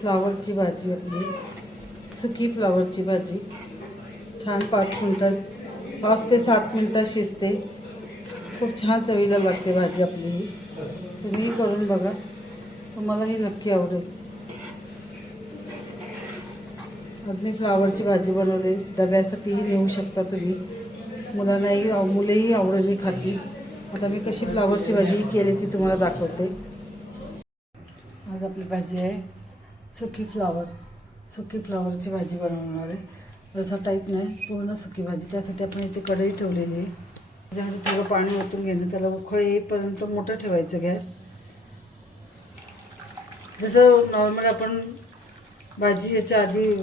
फ्लावरची भाजी आपली. सुकी फ्लावरची भाजी. छान पाच मिनटात पाच ते सात मिनटात शिजते. खूप छान चवीला लागते भाजी आपली ही. तुम्ही करून बघा. तुम्हालाही नक्की आवडेल. आज मी फ्लावरची भाजी बनवली. डब्यासाठीही नेऊ शकता तुम्ही. मुलांनाही मुलेही आवडीने खातील आता मी कशी फ्लावरची भाजी केली ती तुम्हाला दाखवते. आज आपली भाजी आहे. सुकी फ्लावर सुकी फ्लावरची भाजी बनवणार आहे. रसा टाईप नाही पूर्ण सुकी भाजी. त्यासाठी आपण इथे कढई ठेवलेली आहे. त्याच्यामध्ये थोडं पाणी ओतून घेणं त्याला उखळ येईपर्यंत मोठं ठेवायचं गॅस. जसं नॉर्मल आपण भाजी याच्या आधी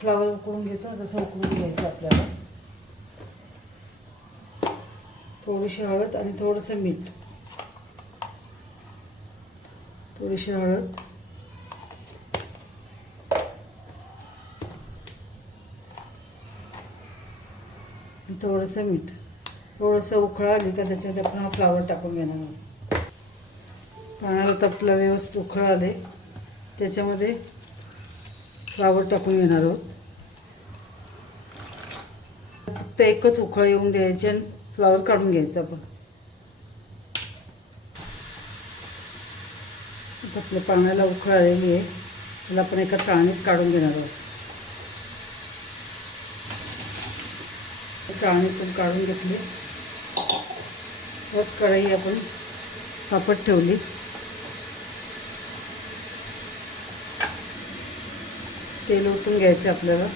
फ्लावर उकळून घेतो तसं उकळून घ्यायचं आपल्याला. थोडीशी हळद आणि थोडंसं मीठ. थोडीशी हळद. थोडंसं मीठ. थोडंसं उखळा आली का त्याच्यामध्ये आपण हा फ्लावर टाकून घेणार आहोत. पाण्याला तपला व्यवस्थित उखळा आले त्याच्यामध्ये फ्लावर टाकून घेणार आहोत. फक्त एकच उकळ येऊन द्यायची आणि फ्लावर काढून घ्यायचं आपण. आपल्या पाण्याला उखळा आलेली आहे. त्याला आपण एका चाळणीत काढून घेणार आहोत. चाळणीतून काढून घेतली. परत कढई आपण तापत ठेवली. तेल ओतून घ्यायचं आपल्याला.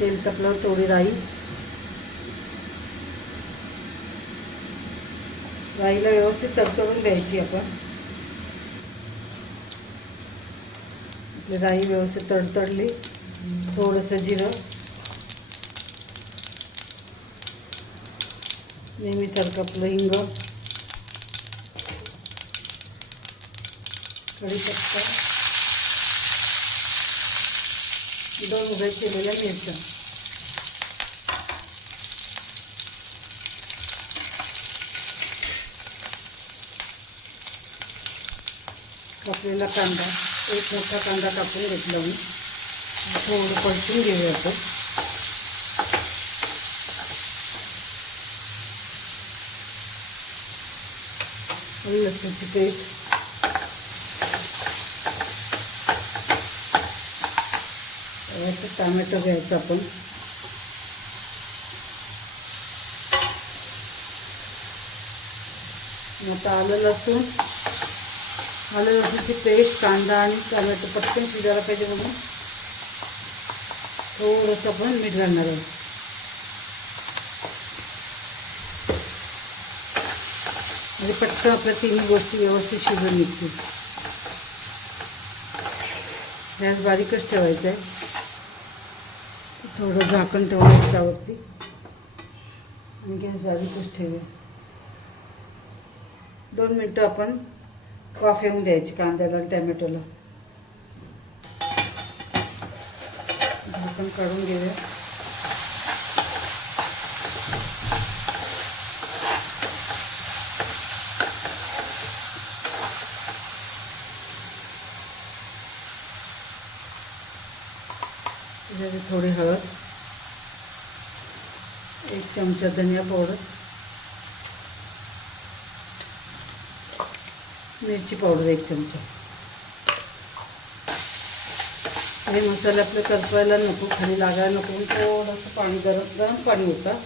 तेल तपल्यावर थोडी राई. राईला व्यवस्थित तडतडून घ्यायची आपण. आपली राई व्यवस्थित तडतडली. थोडंसं जिरं. नेहमीसारखं आपलं हिंग. कढीपत्ता. दोन उभ्या केलेल्या मिरच्या. कापलेला कांदा एक मोठा कांदा कापून घेतला मी. थोडं परतून घेऊया आपण. लसूणची पेस्ट. याचं टॅमॅटो घ्यायचं आपण. आता आलं लसूण. आलं लसूणची पेस्ट कांदा आणि टोमॅटो. पटकन शिजायला पाहिजे म्हणून थोडंसं आपण मीठ घालणार आहे. म्हणजे पटकन आपल्या तिन्ही गोष्टी व्यवस्थित शिजून निघतील. गॅस बारीकच ठेवायचा आहे. थोडं झाकण ठेवून त्याच्यावरती. आणि गॅस बारीकच ठेवूया. दोन मिनटं आपण वाफ येऊन द्यायची कांद्याला आणि टॅमॅटोला. झाकण काढून घेऊया. थोडी हळद एक चमचा धनिया पावडर. मिरची पावडर एक चमचा. हे मसाले आपले करपवायला नको खाली लागायला नको थोडंसं पाणी गरम गरम पाणी होतं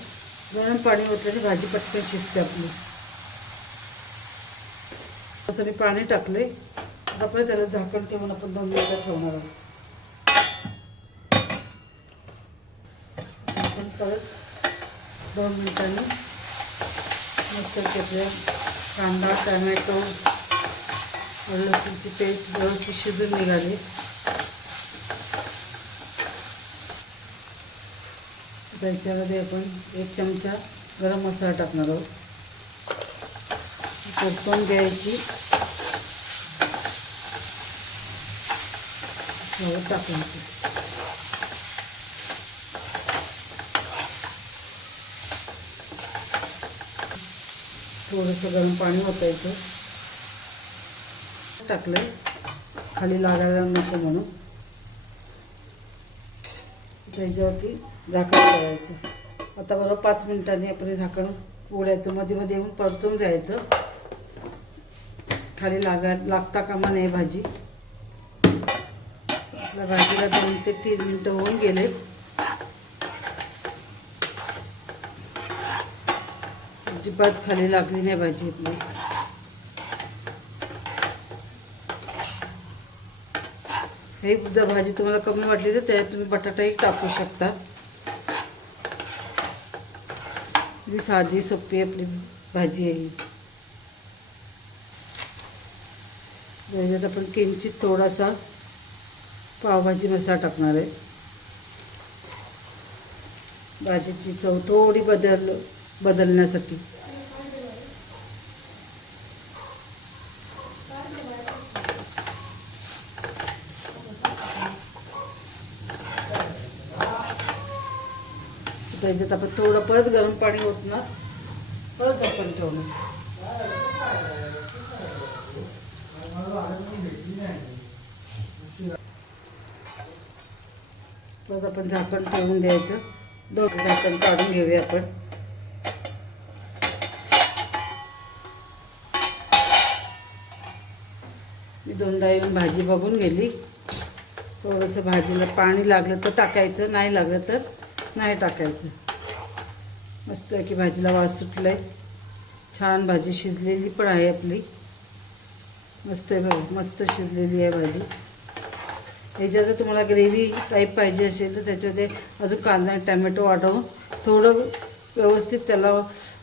गरम पाणी ओतल्याने भाजी पटकन शिजते आपली. असं मी पाणी टाकले आपण त्याला झाकण ठेवून आपण दोन मिनिटं ठेवणार आहोत. आपण परत दोन मिनिटांनी मस्त त्याचे कांदा टमॅटो लसूणची पेस्ट व्यवस्थित शिजून निघाली. त्याच्यामध्ये आपण एक चमचा गरम मसाला टाकणार आहोत. परतून घ्यायची. टाकायची थोडंसं गरम पाणी ओतायचं. टाकलं खाली लागायला नको म्हणून. त्याच्यावरती झाकण करायचं आता बघा पाच मिनिटांनी आपण झाकण उघडायचं. मध्ये मध्ये येऊन परतून जायचं. खाली लागा लागता कामा नाही भाजी. आपल्या भाजीला दोन ते तीन मिनटं होऊन गेले. अजिबात खाली लागली नाही भाजी आपली. हे जर भाजी तुम्हाला कमी वाटली तर त्यात तुम्ही बटाटाही टाकू शकता. ही साधी सोपी आपली भाजी आहे ही. त्याच्यात आपण किंचित थोडासा पावभाजी मसाला टाकणार आहे. भाजीची चव थोडी बदल बदलण्यासाठी. त्याच्यात आपण थोडं परत गरम पाणी ओतणार. परत झाकण ठेवणं परत आपण झाकण ठेवून द्यायचं. दोन झाकण काढून घेऊया आपण. मी दोनदा येऊन भाजी बघून गेली. थोडंसं भाजीला पाणी लागलं तर टाकायचं नाही लागलं तर नाही टाकायचं. मस्त की भाजीला वास सुटलं आहे छान भाजी शिजलेली पण आहे आपली. मस्त आहे भाऊ मस्त शिजलेली आहे भाजी. याच्यात जर तुम्हाला ग्रेव्ही टाईप पाहिजे असेल तर त्याच्यामध्ये अजून कांदा आणि टॅमॅटो वाढवून थोडं व्यवस्थित त्याला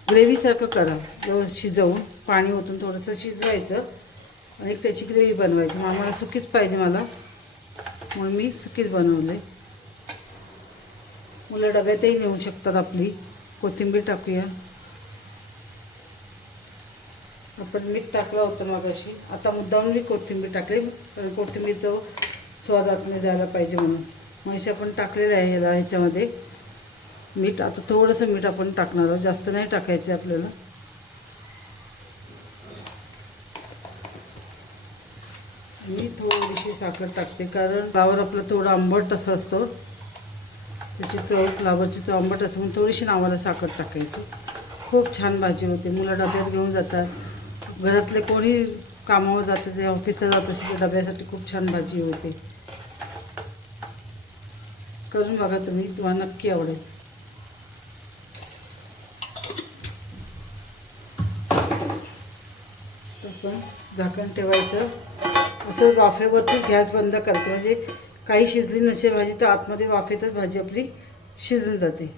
ग्रेव्हीसारखं करा. व्यवस्थित शिजवून पाणी ओतून थोडंसं शिजवायचं आणि त्याची ग्रेव्ही बनवायची. मग आम्हाला सुकीच पाहिजे मला. म्हणून मी सुकीच बनवले मुलं डब्यातही नेऊ शकतात आपली. कोथिंबीर टाकूया. आपण मीठ टाकलं होतं मग अशी आता मुद्दाम मी कोथिंबीर टाकली. कारण कोथिंबीरचं स्वाद नाही द्यायला पाहिजे म्हणून. म्हशी आपण टाकलेलं आहे याला ह्याच्यामध्ये. मीठ आता थोडंसं मीठ आपण टाकणार आहोत. जास्त नाही टाकायचं आहे आपल्याला. मी थोडीशी साखर टाकते. कारण फ्लावर आपलं थोडं आंबट असं असतो. त्याची चव फ्लावरची चव आंबट असते म्हणून थोडीशी नावाला साखर टाकायची. खूप छान भाजी होते. मुलं डब्यात घेऊन जातात. घरातले कोणी कामावर जाते ते ऑफिसला जात असेल तर डब्यासाठी खूप छान भाजी होते. करून बघा तुम्ही. तुम्हाला नक्की आवडेल. आपण झाकण ठेवायचं. असं वाफेवरती गॅस बंद करायचं म्हणजे काही शिजली नसेल भाजी तर आतमध्ये वाफेतच भाजी आपली शिजून जाते.